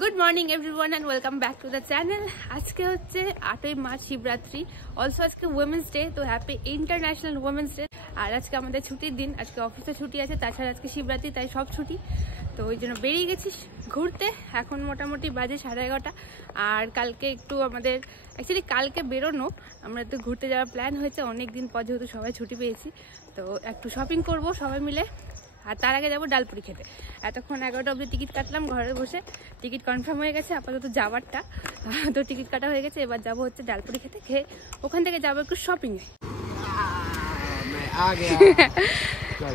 Good morning everyone and welcome back to the channel. आज के হচ্ছে 8ই মার্চ শিবরাত্রি, অলসো আজকে উইমেন্স ডে, তো হ্যাপি ইন্টারন্যাশনাল উইমেন্স ডে। আর আজকে আমাদের ছুটির দিন, আজকে অফিসে ছুটি আছে, তাছাড়া আজকে শিবরাত্রি, তাই সব ছুটি। তো ওই জন্য বেরিয়ে গেছি ঘুরতে। এখন মোটামুটি বাজে 11:30। আর কালকে একটু আমাদের অ্যাকচুয়ালি কালকে বেরোনো, আমরা একটু ঘুরতে যাওয়ার প্ল্যান হয়েছে অনেক দিন পর, যেহেতু সবাই ছুটি পেয়েছি। তো একটু শপিং করব সবাই মিলে, আর তার আগে যাবো ডালপুরি খেতে। এতক্ষণ 11টা অবধি টিকিট কাটলাম ঘরে বসে, টিকিট কনফার্ম হয়ে গেছে আপাতত যাওয়ারটা, তো টিকিট কাটা হয়ে গেছে। এবার যাবো হচ্ছে ডালপুরি খেতে, খেয়ে ওখান থেকে যাবো একটু শপিংয়ে।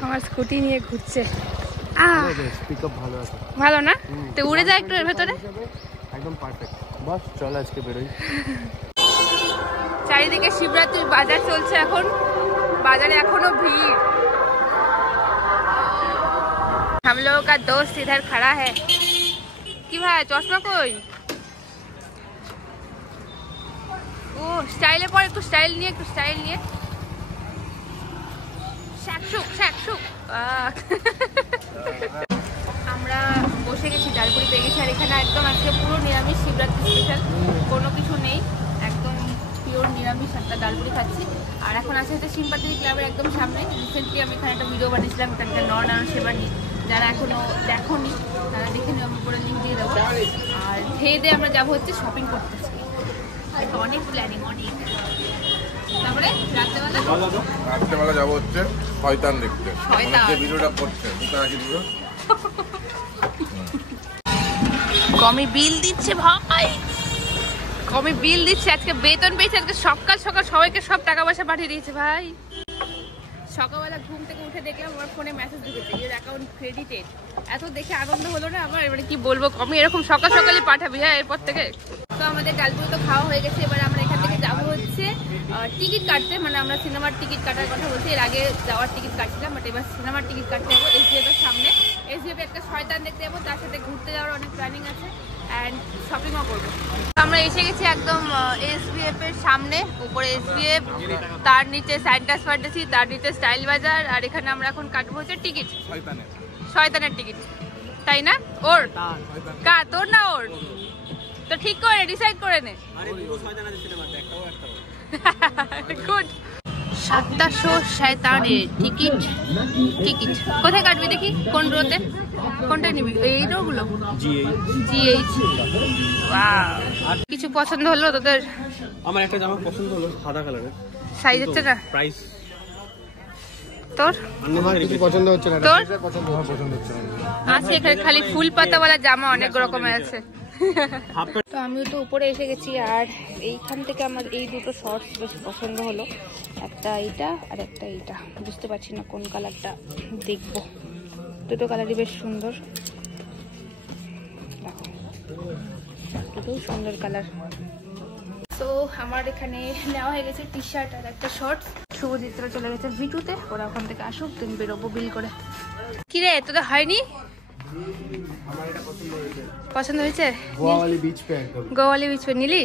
আমার স্কুটি নিয়ে ঘুরছে, ভালো না? তো উড়ে যায় একটু এর ভেতরে, একদম পারফেক্ট। বাস চল আজকে বেরোই। চারিদিকে শিবরাত্রির বাজার চলছে এখন, বাজারে এখনো ভিড়। हम लोगों का दोस्त इधर खड़ा है कि भाई चश्मा कोई ओ स्टाइले पर एक स्टाइल निये আমরা বসে গেছি, ডালপুরি পেয়ে গেছি। আর এখানে একদম আজকে পুরো নিরামিষ, শিবরাত্রি স্পেশাল, কোনো কিছু নেই, একদম পিওর নিরামিষ। একটা ডালপুরি খাচ্ছি। আর এখন আছে হচ্ছে সিম্পাথি ক্লাবের একদম সামনে। রিসেন্টলি আমি এখানে একটা ভিডিও বানিয়েছিলাম, এখানকার নরনারায়ণ সেবা নিয়ে। যারা এখনো দেখোনি তারা দেখে নিও, আমি পুরো লিঙ্ক দিয়ে দেবো। আর খেয়ে দিয়ে আমরা যাবো হচ্ছে শপিং করতে। অনেক প্ল্যানিং, অনেক। তারপরে রাত্রেবেলা যাবো হচ্ছে শয়তান দেখতে। যে ভিডিওটা করছে কমি বিল দিচ্ছে ভাই, কমি বিল দিচ্ছে। আজকে বেতন পেয়েছে, আজকে সকাল সকাল সবাইকে সব টাকা পয়সা পাঠিয়ে দিয়েছে ভাই। সকালবেলা ঘুম থেকে উঠে দেখলাম আমার ফোনে মেসেজ ঢুকেছে, ইওর অ্যাকাউন্ট ক্রেডিটেড। এত দেখে আনন্দ হলো না আমার, এবারে কি বলবো, কমি এরকম সকাল সকালই পাঠাবি হ্যাঁ এরপর থেকে। তো আমাদের ডালপুরি তো খাওয়া হয়ে গেছে, এবার আমরা এখান থেকে যাবো হচ্ছে টিকিট কাটতে। মানে আমরা সিনেমার টিকিট কাটার কথা বলছি, এর আগে যাওয়ার টিকিট কাটছিলাম, বাট এবার সিনেমার টিকিট কাটতে যাবো SGF এর সামনে। SGF একটা শয়তান দেখতে যাবো, তার সাথে ঘুরতে যাওয়ার অনেক প্ল্যানিং আছে, অ্যান্ড শপিংও করবো। আমরা এসে গেছি একদম SGF এর সামনে, উপরে SGF, তার নিচে সাইন্টাস ফ্যান্টাসি, তার নিচে স্টাইল বাজার। আর এখানে আমরা এখন কাটবো হচ্ছে টিকিট, শয়তানের টিকিট, তাই না? ওর কা তোর না ওর? তো ঠিক করে ডিসাইড করে নে। গুড। 700 শয়তানের টিকিট। কোথায় কাটবি দেখি, কোন রোতে, কোনটা নিবি? এই রোগুলো GH। কিছু পছন্দ হলো তোদের? আমার একটা জামা পছন্দ হলো, সাদা কালারের, সাইজ হচ্ছে না প্রাইস। তোর কিছু পছন্দ হচ্ছে না, তোর পছন্দ হচ্ছে না। আছে এখানে খালি ফুল পাতাওয়ালা জামা অনেক রকমের আছে। তো আমিও তো উপরে এসে গেছি, আর এইখান থেকে আমার এই দুটো শর্টস বেশি পছন্দ হলো, একটা এইটা আর একটা এইটা। বুঝতে পারছি না কোন কালারটা দেখবো, দুটো কালারই বেশ সুন্দর, দেখো দুটোই সুন্দর কালার। তো আমার এখানে নেওয়া হয়ে গেছে টি শার্ট আর একটা শর্টস। শুভজিৎরা চলে গেছে ভিটুতে, ওরা ওখান থেকে আসুক, তুমি বেরোবো বিল করে। কিরে তোদের হয়নি? পছন্দ হয়েছে? গোয়াওয়ালি বিচ পে, একদম গোয়ালি বিচ পে নিলি?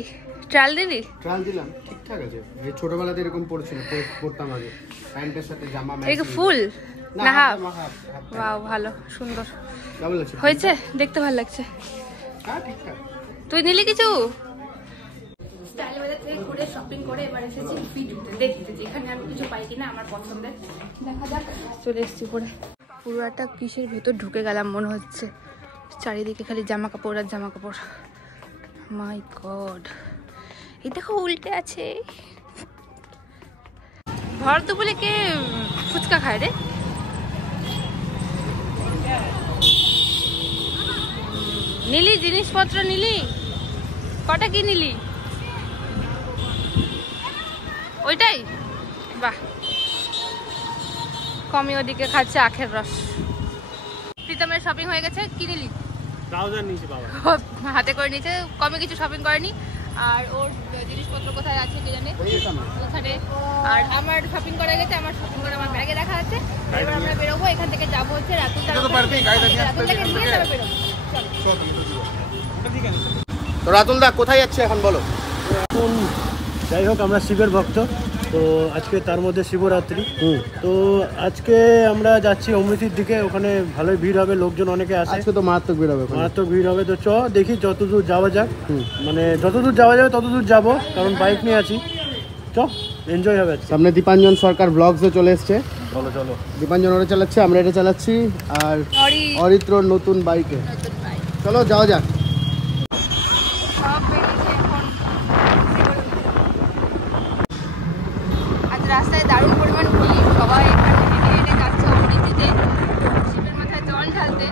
ট্রায়াল দিলি? ট্রায়াল দিলাম, ঠিকঠাক আছে। এই ছোটবেলাতে এরকম পড়ছিল, পড়তাম আগে, প্যান্টের সাথে জামা ম্যাচ। এটা ফুল না হাফ? হাফ। ওয়াও, ভালো সুন্দর কেমন লাগছে? হয়েছে, দেখতে ভালো লাগছে। হ্যাঁ ঠিকঠাক। তুই নিলি কিছু? স্টাইল বাজার থেকে ঘুরে শপিং করে এবার এসেছি ভিটুতে দেখতে, যেখানে আমি কিছু পাই কিনা আমার পছন্দের। দেখা যাক। চলে এসেছি উপরে, পুরো একটা কিসের ভেতর ঢুকে গেলাম মনে হচ্ছে। চারিদিকে খালি জামা কাপড় আর জামা কাপড়। মাই গড, এই দেখো উল্টে আছে। ভর তো বলে কে ফুচকা খায় রে? নিলি জিনিসপত্র নিলি? কটা কি নিলি? ওইটাই বাহ। কমি ওদিকে খাচ্ছে আখের রস। প্রীতমের শপিং হয়ে গেছে, কি নিলি? ট্রাউজার নিয়েছি বাবা, হাতে করে নিয়েছে। কমে কিছু শপিং করেনি, আর ওর জিনিসপত্র কোথায় আছে কে জানে, ওখানে। আর আমার শপিং করা গেছে, আমার শপিং করে আমার ব্যাগে রাখা আছে। এবার আমরা বেরোবো, এখান থেকে যাবো হচ্ছে রাতুল থেকে নিয়ে তবে বেরোবো। তো রাতুল দা কোথায় যাচ্ছে এখন বলো? এখন যাই হোক, আমরা শিবের ভক্ত, তো আজকে তার মধ্যে শিবরাত্রি। তো আজকে আমরা যাচ্ছি অমৃতির দিকে, ওখানে ভালোই ভিড় হবে, লোকজন অনেকে আসে। আজকে তো মারাত্মক ভিড় হবে, মারাত্মক ভিড় হবে। তো দেখি যতদূর যাওয়া যাক, মানে যতদূর যাওয়া যাবে ততদূর যাব, কারণ বাইক নিয়ে আছি। এনজয় হবে। সামনে দীপাঞ্জন সরকার ব্লগসও চলে এসছে। চলো চলো, দীপাঞ্জন ওরা চালাচ্ছে, আমরা এটা চালাচ্ছি, আর অরিত্র নতুন বাইকে। চলো যাওয়া যাক। আজ রাস্তায় দারুণ পরিমাণ ভিড়, সবাই এখানে হেঁটে হেঁটে যাচ্ছে অমৃতিতে শিবের মাথায় জল ঢালতে।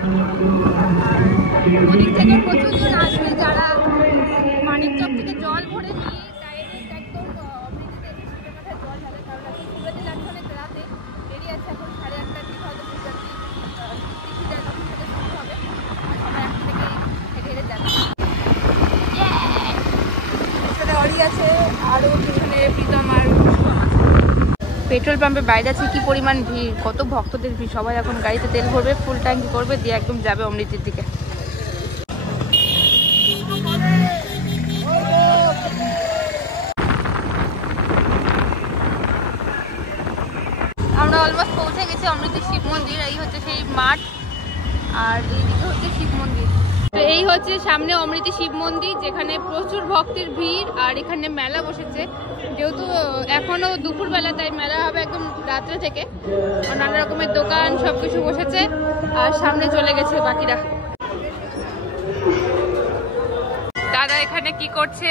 ওদিক থেকে প্রচুর জন আসবে যারা মানিকচক থেকে জল ভরে নিয়ে ডাইরেক্ট একদম অমৃতিতে শিবের মাথায় জল ঢালে। কারণ এখন শিবরাত্রি লাগছে অনেক রাতে, দেরি আছে, এখন 8:30টার দিকে হয়তো শিবরাত্রি তিথি যায়, তখন থেকে শুরু হবে। আর সবাই এখন থেকে হেঁটে হেঁটে যাচ্ছে। পেছনে অরি আছে, আরও পিছনে প্রীতম আর পেট্রোল পাম্পে বাইরে আছে কি পরিমাণ ভিড়, কত ভক্তদের ভিড়। সবাই এখন গাড়িতে তেল ভরবে, ফুল ট্যাঙ্কি করবে, দিয়ে একদম যাবে অমৃতির দিকে। আমরা অলমোস্ট পৌঁছে গেছি অমৃতির শিব মন্দির। এই হচ্ছে সেই মাঠ, আর এইদিকে হচ্ছে শিব মন্দির। তো এই হচ্ছে সামনে অমৃতি শিব মন্দির, যেখানে প্রচুর ভক্তের ভিড়। আর এখানে মেলা বসেছে, যেহেতু এখনো দুপুরবেলা, তাই মেলা হবে একদম রাত্রে থেকে। নানা রকমের দোকান সবকিছু বসেছে, আর সামনে চলে গেছে বাকিরা। দাদা এখানে কি করছে?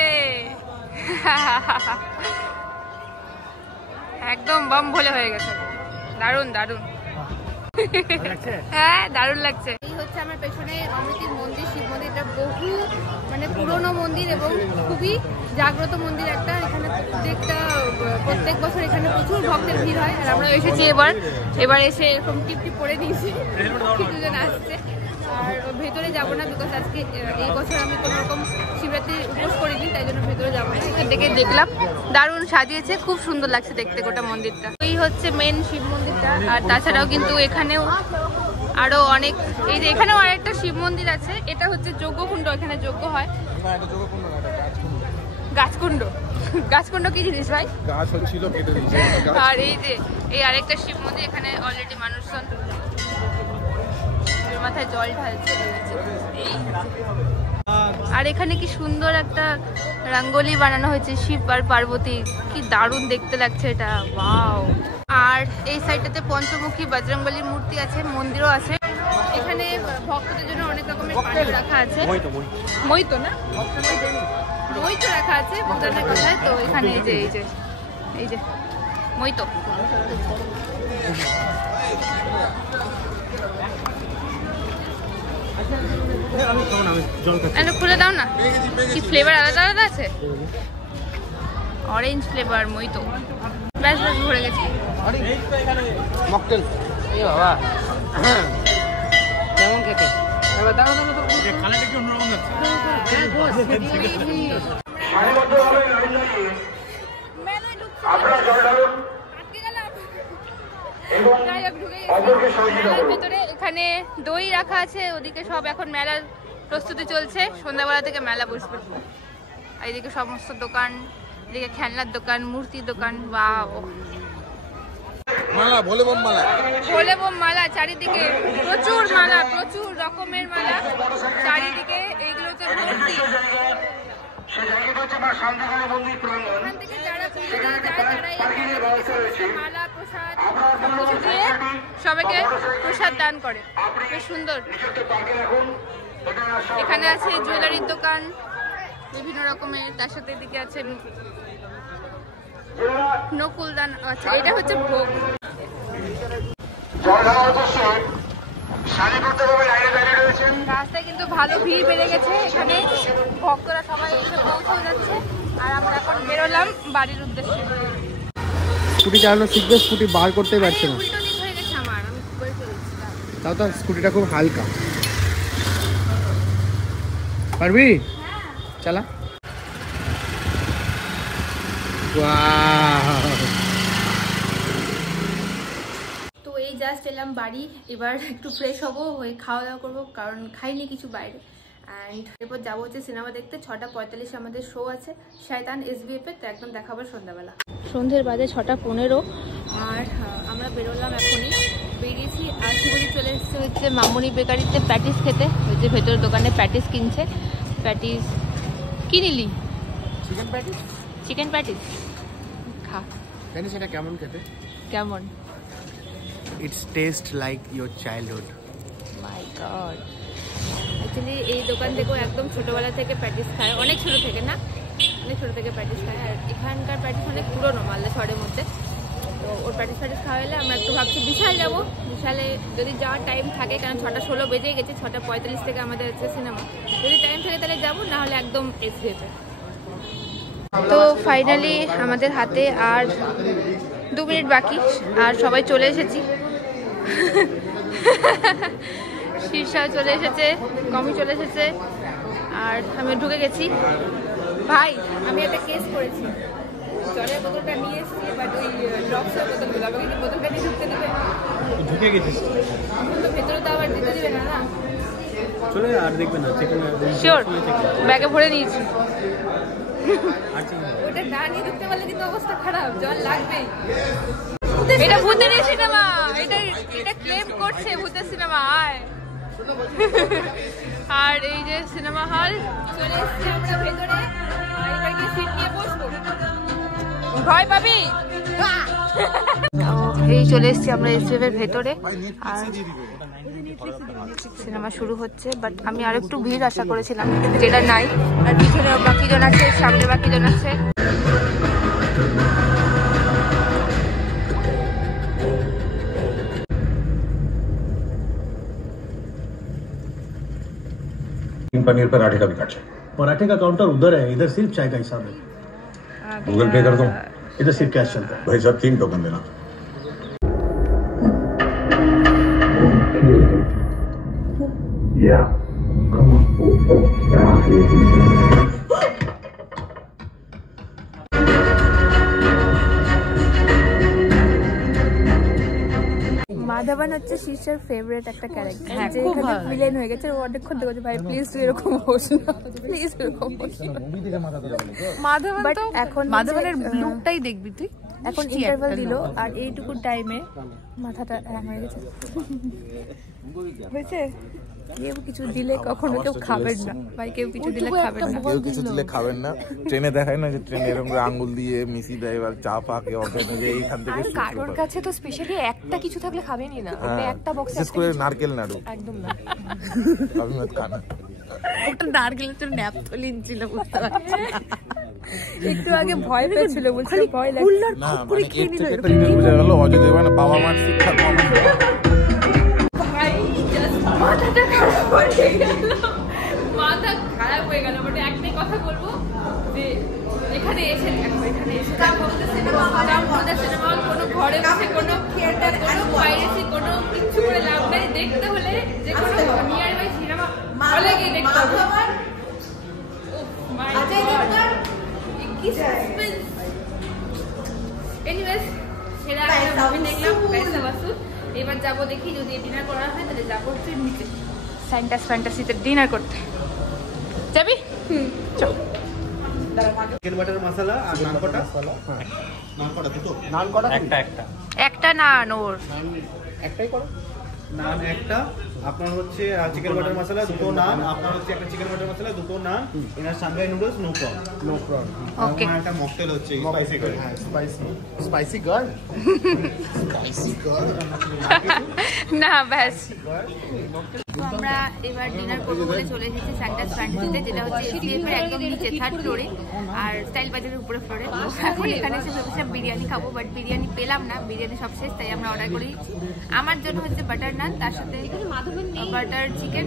একদম বম ভোলে হয়ে গেছে, দারুণ দারুণ। হ্যাঁ দারুণ লাগছে। এই হচ্ছে আমার পেছনে অমৃতির মন্দির, শিব মন্দিরটা বহু মানে পুরনো মন্দির এবং খুবই জাগ্রত মন্দির একটা। এখানে প্রত্যেক বছর এখানে প্রচুর ভক্তের ভিড় হয়। আর আমরা এসেছি এবার এসে এরকম টিপটি পরে দিয়েছি, দুজন আসছে। আর ভেতরে যাবো না, বিকজ আজকে এই বছর আমি কোনো রকম শিবরাত্রির উপোস করিনি, তাই জন্য ভেতরে যাবো না। এখান থেকে দেখলাম দারুণ সাজিয়েছে, খুব সুন্দর লাগছে দেখতে গোটা মন্দিরটা। এই হচ্ছে মেন শিব মন্দিরটা। আর তাছাড়াও কিন্তু এখানেও আরো অনেক, এই যে এখানেও আরেকটা শিব মন্দির আছে। এটা হচ্ছে যজ্ঞকুণ্ড, এখানে যজ্ঞ হয়। গাছকুণ্ড, গাছকুণ্ড কি জিনিস ভাই? গাছ হচ্ছিল কেটে দিয়েছে। আর এই যে এই আরেকটা শিব মন্দির, এখানে অলরেডি মানুষজন মাথায় জল ঢালছে। আর এখানে কি সুন্দর একটা রঙ্গোলি বানানো হয়েছে শিব আর পার্বতী, কি দারুণ দেখতে লাগছে এটা, ওয়াও। আর এই সাইডটাতে পঞ্চমুখী বজরংবলীর মূর্তি আছে, মন্দিরও আছে। এখানে ভক্তদের জন্য অনেক রকমের পানীয় রাখা আছে, মইতো না, মইতো রাখা আছে ভুটানের কথায়। তো এখানে এই যে এই যে এই যে মইতো। খুলে দাও না, কি ফ্লেভার আলাদা আলাদা আছে? অরেঞ্জ ফ্লেভার মইতো। ব্যাস ব্যাস ভরে গেছে। মকটেল এই বাবা কেমন খেতে? এবার দাও দাও দাও, খানাটা কি অন্যরকম লাগছে। ভেতরে এখানে দই রাখা আছে, ওদিকে সব এখন মেলার প্রস্তুতি চলছে, সন্ধ্যাবেলা থেকে মেলা বসবে। আর এদিকে সমস্ত দোকান, এদিকে খেলনার দোকান, মূর্তির দোকান। বাও, মালা, ভোলে বোম মালা, ভোলে বোম মালা চারিদিকে, প্রচুর মালা, প্রচুর রকমের মালা চারিদিকে। এইগুলোতে ভর্তি। এখান থেকে যারা পুজো দিয়ে যায়, তারা এই মালা প্রসাদ সবকিছু দিয়ে সবাইকে প্রসাদ দান করে। বেশ সুন্দর। এখানে আছে জুয়েলারির দোকান বিভিন্ন রকমের, তার সাথে এদিকে আছে নকুলদান। আচ্ছা, এটা হচ্ছে ভোগ। রাস্তায় কিন্তু ভালো ভিড় বেড়ে গেছে, এখানে ভক্তরা সবাই এসে পৌঁছে যাচ্ছে। আর আমরা এখন বেরোলাম বাড়ির উদ্দেশ্যে। স্কুটি চালানো শিখবে, স্কুটি বার করতেই পারছে না। উল্টো দিক হয়ে গেছে আমার, আমি করে ফেলেছিলাম। তাও তো স্কুটিটা খুব হালকা। পারবি? চালা। তো এই জাস্ট এলাম বাড়ি, এবার একটু ফ্রেশ হবো, হয়ে খাওয়া দাওয়া করবো, কারণ খাইনি কিছু বাইরে। অ্যান্ড এরপর যাবো হচ্ছে সিনেমা দেখতে। 6:45 আমাদের শো আছে শয়তান SBF-এ, তো একদম দেখা হবে সন্ধ্যাবেলা। সন্ধ্যের বাজে 6:15 আর আমরা বেরোলাম এখনই, বেরিয়েছি। আর শিবলি চলে এসেছে হচ্ছে মামুনি বেকারিতে প্যাটিস খেতে। ওই যে ভেতরের দোকানে প্যাটিস কিনছে। প্যাটিস কি নিলি? Chicken patties. চিকেন প্যাটিস খা। জানিস এটা কেমন খেতে? কেমন? It's test like your childhood. My god. Actually এই দোকান থেকেও একদম ছোটোবেলা থেকে প্যাটিস খায়, অনেক ছোটো থেকে না, অনেক ছোটো থেকে প্যাটিস খায়। আর এখানকার প্যাটিস অনেক পুরোনো, মালদা শহরের মধ্যে। তো ওর প্যাটিস খাওয়া হলে আমরা একটু ভাবছি বিশাল যাবো। বিশালে যদি যাওয়ার টাইম থাকে, কারণ 6:16 বেজে গেছে, 6:45 থেকে আমাদের হচ্ছে সিনেমা। যদি টাইম থাকে তাহলে যাবো, না হলে একদম SBF-এ। তো ফাইনালি আমাদের হাতে আর 2 মিনিট বাকি, আর সবাই চলে এসেছি। শীর্ষাও চলে এসেছে, কমি চলে এসেছে, আর আমি ঢুকে গেছি। ভাই আমি একটা কেস করেছি, জলের বোতলটা নিয়ে এসেছি, বাট ওই ড্রপসের বোতলগুলো আমাকে কি বোতলটা নিয়ে ঢুকতে দেবে? ঢুকে গেছিস তো ভেতরে তো আবার দিতে দিবে না, না? চলে আর দেখবে না, শিওর ব্যাগে ভরে নিয়েছি। ওটা না নিয়ে ঢুকতে পারলে কিন্তু অবস্থা খারাপ, জল লাগবেই। এটা ভূতের সিনেমা, এটা ক্লেম করছে ভূতের সিনেমা। আর এই যে সিনেমা হল, চলে এসেছি আমরা ভেতরে। এবার কি সিট নিয়ে বসবো? ভয় পাবি? এই চলে এসেছি আমরা SBF-এর ভেতরে, আর সিনেমা শুরু হচ্ছে। বাট আমি আর একটু ভিড় আশা করেছিলাম, যেটা নাই। আর পিছনে বাকি জন আছে, সামনে বাকি জন আছে। पनीर पराठे का भी काट लो। पराठे का काउंटर उधर है, इधर सिर्फ चाय का हिसाब है। गूगल पे कर दूं? इधर सिर्फ कैश चलता है। भाई साहब 3 टोकन देना। মাধবন হচ্ছে শীর্ষের ফেভারিট একটা ক্যারেক্টার, যে এখানে ভিলেন হয়ে গেছে। ও অনেকক্ষণ থেকে বলছে ভাই প্লিজ তুই এরকম হোস না, প্লিজ এরকম হোস না। মাধবন তো এখন মাধবনের লুকটাই দেখবি তুই। এখন ইন্টারভাল দিল, আর এইটুকু টাইমে মাথাটা হ্যাং হয়ে গেছে। হয়েছে? কেউ কিছু দিলে কখনো কেউ খাবেন না ভাই, কেউ কিছু দিলে খাবেন না। কেউ কিছু দিলে খাবেন না। ট্রেনে দেখায় না যে ট্রেনে এরকম করে আঙ্গুল দিয়ে মিশি দেয়, এবার চা পাকে অর্ডার যে এইখান থেকে। কারোর কাছে তো স্পেশালি একটা কিছু থাকলে খাবেনই না, ওটা একটা বক্সে বিশেষ করে নারকেল নাড়ু একদম না। আমি খানা ওটা নারকেলের তো ন্যাপথলিন ছিল, বুঝতে পারছি। একটু আগে ভয় পেয়েছিল, বলছিল ভয় লাগছে না, মানে এর থেকে একটা জিনিস বোঝা গেল অজয় দেবগন বাবা মার শিক্ষা কম। ভাই জাস্ট মাথাটা খারাপ হয়ে গেল, মাথা খারাপ হয়ে গেল। মানে একটাই কথা বলবো যে এখানে এসে দেখো, এখানে এসে দেখো সিনেমা কোনো ঘরে বসে কোনো থিয়েটার কোনো পাইরেসি কোনো কিছু করে লাভ নাই। দেখতে হলে যে কোনো নিয়ার বাই সিনেমা হলে গিয়ে দেখতে হবে। কি সাসপেন্স। এনিওয়েজ সেরা একটা মুভি দেখলাম, পয়সা ওয়াসুল। এবার যাবো দেখি, যদি ডিনার করা হয় তাহলে যাবো হচ্ছে নিচে সাইন্টাস ফ্যান্টাসিতে ডিনার করতে। যাবি? চল। চিকেন বাটার মশলা আর নান কটা? নান কটা দুটো? নান কটা? একটা না নোর একটাই করো। নান একটা, আপনার হচ্ছে চিকেন বাটার মশলা দুটো নান, আপনার হচ্ছে একটা চিকেন বাটার মশলা দুটো নান, এনার Shanghai noodles no problem. No problem. Okay. আমার একটা মকটেল হচ্ছে স্পাইসি গার্ল। হ্যাঁ spicy. Spicy girl? Spicy girl না ব্যাস। তো আমরা এবার ডিনার করবো বলে চলে এসেছি সাইন্টাস ফ্যান্টাসিতে, যেটা হচ্ছে SBF এর একদম নিচে 3rd ফ্লোরে, আর স্টাইল বাজারের উপরে ফ্লোরে। এখন এখানে এসে ভেবেছিলাম বিরিয়ানি খাবো, বাট বিরিয়ানি পেলাম না, বিরিয়ানি সব শেষ, তাই আমরা অর্ডার করে দিচ্ছি। আমার জন্য হচ্ছে বাটার নান, তার সাথে বাটার চিকেন,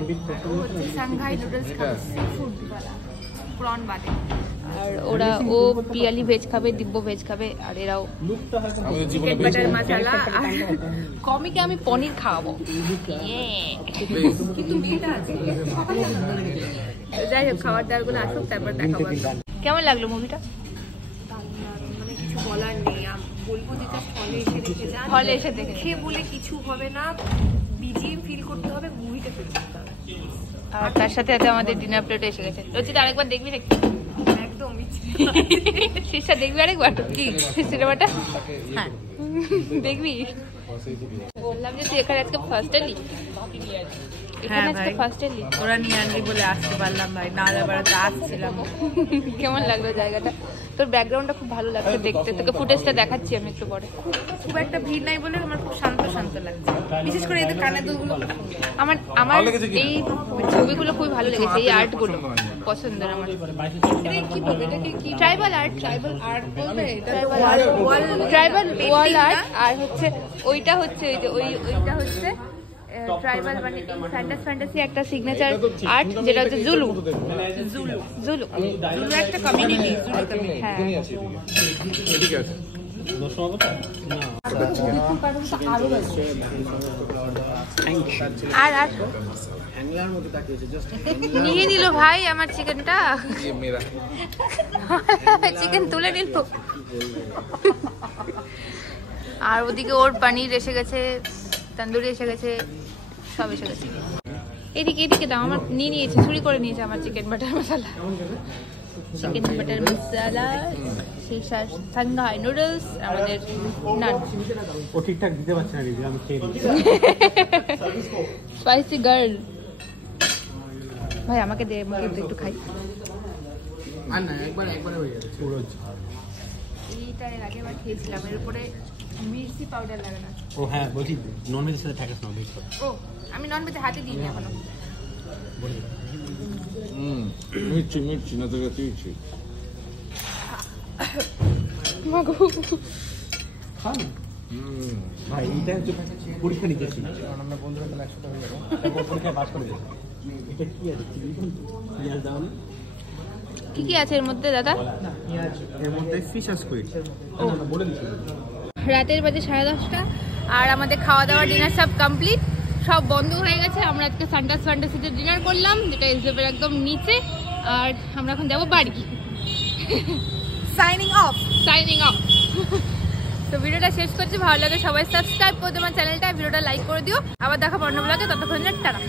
হচ্ছে সাংহাই নুডলস খাবে, সি ফুড প্রন বাদে। আর ওরা ও পিয়ালি ভেজ খাবে, দিব্য ভেজ খাবে, আর এরাও চিকেন বাটার মশলা। আর কমিকে আমি পনির খাওয়াবো, কিন্তু মেয়েটা আছে। যাই হোক, খাবার দাবার গুলো আসুক, তারপর দেখাবো। কেমন লাগলো মুভিটা? মানে কিছু বলার নেই, বলবো যে হলে এসে দেখে যান। হলে এসে দেখে বলে কিছু হবে না, বিজিএম ফিল করতে হবে, মুভিটা ফিল করতে হবে। আর তার সাথে সাথে আমাদের ডিনার প্লেট এসে গেছে। রচিত আরেকবার দেখবি নাকি? একদম ইচ্ছে। শেষটা দেখবি আরেকবার কি সিনেমাটা? হ্যাঁ দেখবি। বললাম যে তুই এখানে আজকে ফার্স্ট এলি। হ্যাঁ আজকে ভাই। ফার্স্ট এলি। ওরা নিয়ে আনলি বলে আসতে পারলাম ভাই, না বেড়াতে আসছিলাম। কেমন লাগলো জায়গাটা? তোর ব্যাকগ্রাউন্ডটা খুব ভালো লাগছে দেখতে, তোকে ফুটেজটা দেখাচ্ছি আমি একটু পরে। খুব একটা ভিড় নাই বলে আমার খুব শান্ত শান্ত লাগছে, বিশেষ করে এদের কানে দুলগুলো। আমার আমার এই ছবিগুলো খুবই ভালো লেগেছে, এই আর্টগুলো পছন্দের আমার। কি বলবে এটাকে? কি ট্রাইবাল আর্ট? ট্রাইবাল আর্ট বলবে? Tribal wall art. আর হচ্ছে ওইটা হচ্ছে ওই যে ওইটা হচ্ছে ট্রাইবাল মানে ফ্যান্টাসি একটা সিগনেচার আর্ট যেটা হচ্ছে জুলু। জুলু জুলু জুলু একটা কমিউনিটি, জুলু কমিউনিটি। হ্যাঁ ঠিক আছে। আর আর নিয়ে নিল ভাই আমার চিকেনটা, ये मेरा চিকেন তুলে নিল। আর ওদিকে ওর পনির এসে গেছে, তন্দুরি এসে গেছে, সব এসে গেছে। এদিকে এদিকে দাও, আমার নিয়ে নিয়েছে, চুরি করে নিয়েছে আমার চিকেন বাটার মশলা। চিকেন বাটার মশলা, শেষার সাংঘাই নুডলস, আমাদের নান। ও ঠিকঠাক দিতে পারছে না রিভিউ, আমি খেয়ে নিই। স্পাইসি গার্ল ভাই আমাকে দে, আমাকে একটু খাই। আর না একবারে হয়ে যাবে পুরো। এইটা এর আগে বার খেয়েছিলাম, এর উপরে মির্চি পাউডার লাগে না। ও হ্যাঁ বলছি নন ভেজের সাথে ঠেকাস না ভেজ করে। ও আমি নন ভেজ হাতে দিইনি এখনো। মির্চি মির্চি না তো মির্চি মাগো ভাই এইটা হচ্ছে পরীক্ষা নিতেছি, কারণ আমরা বন্ধুরা তাহলে 100টা হয়ে যাবো, তারপর পরীক্ষায় পাস করে দেবো। এটা কি আছে? পেঁয়াজ দাও না? কি কি আছে এর মধ্যে দাদা? পেঁয়াজ এর মধ্যে ফিশ আর স্কুইড। বলে দিচ্ছি। রাতের বাজে 10:30 আর আমাদের খাওয়া দাওয়া ডিনার সব কমপ্লিট, সব বন্ধ হয়ে গেছে। আমরা আজকে ফ্যান্টাসিতে ডিনার করলাম, যেটা এসএফের একদম নিচে। আর আমরা এখন যাবো বাড়ি। Signing off. তো ভিডিওটা শেষ করছি, ভালো লাগে সবাই সাবস্ক্রাইব করে দেবো আমার চ্যানেলটা, ভিডিওটা লাইক করে দিও। আবার দেখা অন্য ব্লগে, ততক্ষণ টাটা।